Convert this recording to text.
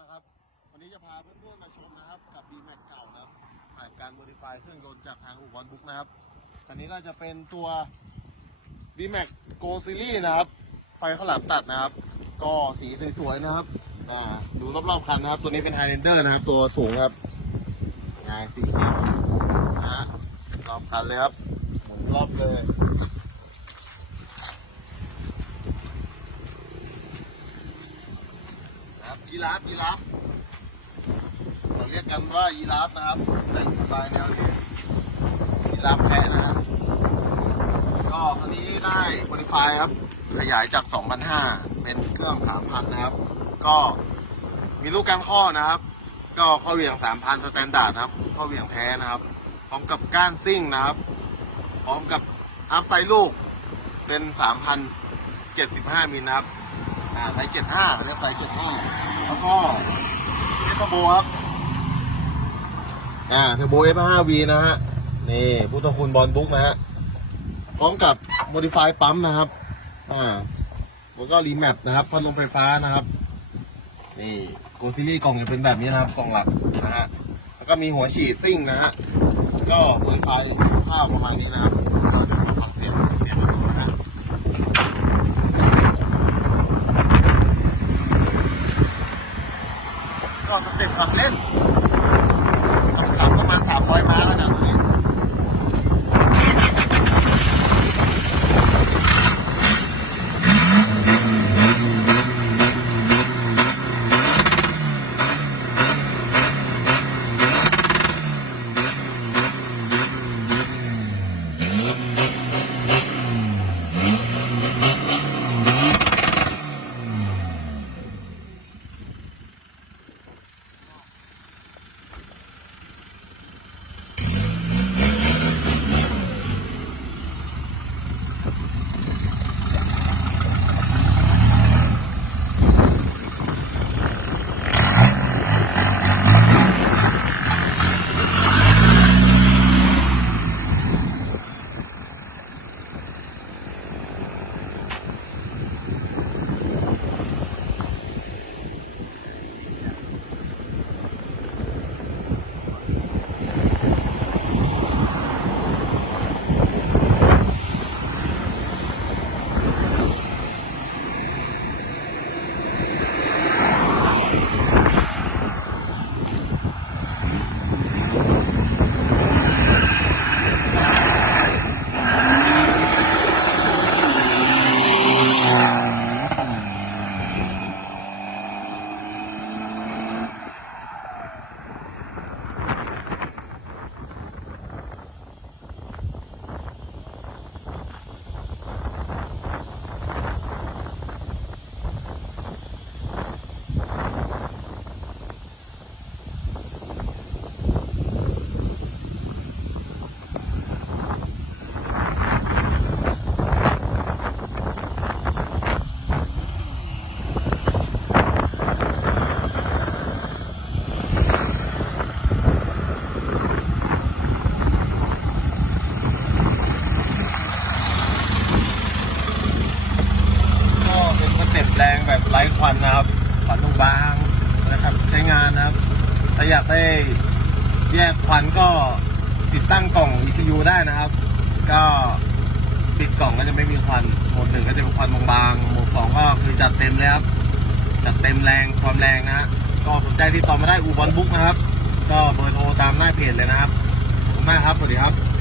นะครับ วันนี้จะพาเพื่อนๆมาชมนะครับ กับ d m a x เก่านะครับผ่านการ modify เครื่องยนต์จากทางอู่บอลบุ๊กนะครับคันนี้ก็จะเป็นตัว d m a x Go Series นะครับ ไฟข้าหลังตัดนะครับ ก็สีสวยๆนะครับดูรอบๆคันนะครับ ตัวนี้เป็น Highlander นะครับ ตัวสูงครับงานสีเขียวนะรอบคันเลยครับหมุนรอบเลย นะครับ ยีราฟยีราฟเราเรียกกันว่ายีราฟนะครับแต่งสไตล์แนวนี้ยีราฟแค่นะฮะก็คันนี้ได้โมดิฟครับ ขยายจาก 2,500 เป็นเครื่อง 3,000 นะครับ ก็มีลูกการข้อนะครับ ก็ข้อเหวี่ยง 3,000 สแตนดาร์ดนะครับ ข้อเหวี่ยงแท้นะครับ พร้อมกับก้านซิ่งนะครับ พร้อมกับอัพไซลูกเป็น 3,075 มิลนะครับ อ่าไซส์เจ็ดห้าเรียกไซส์เจ็ดห้าแล้วก็เทอร์โบครับอ่าเทอร์โบ F5V นะฮะ นี่พุทธคุณบอลบุ๊กนะฮะ พร้อมกับโมดิฟายปั๊มนะครับ อ่า แล้วก็รีแมปนะครับ พัดลมไฟฟ้านะครับ นี่โกซิลี่กล่องจะเป็นแบบนี้นะครับ กล่องหลักนะฮะ แล้วก็มีหัวฉีดซิ่งนะฮะ ก็โมดิฟายข้าวประมาณนี้นะครับก็เดี๋ยวมาฟังเสียงเสียงกันดูนะฮะ ก็สเต็ป ขับเล่นขับประมาณสามร้อยม้าแล้วนะ นะครับควันบางๆนะครับ ใช้งานนะครับถ้าอยากได้แยกควันก็ติดตั้งกล่อง ECU ได้นะครับ ก็ปิดกล่องก็จะไม่มีควันโหมดหนึ่งก็จะเป็นควันบางๆโหมดสองก็คือจัดเต็มเลยครับจัดเต็มแรงความแรงนะฮะก็สนใจติดต่อมาได้อูบอลบุ๊กนะครับ ก็เบอร์โทรตามหน้าเพจเลยนะครับขอบคุณมากครับสวัสดีครับ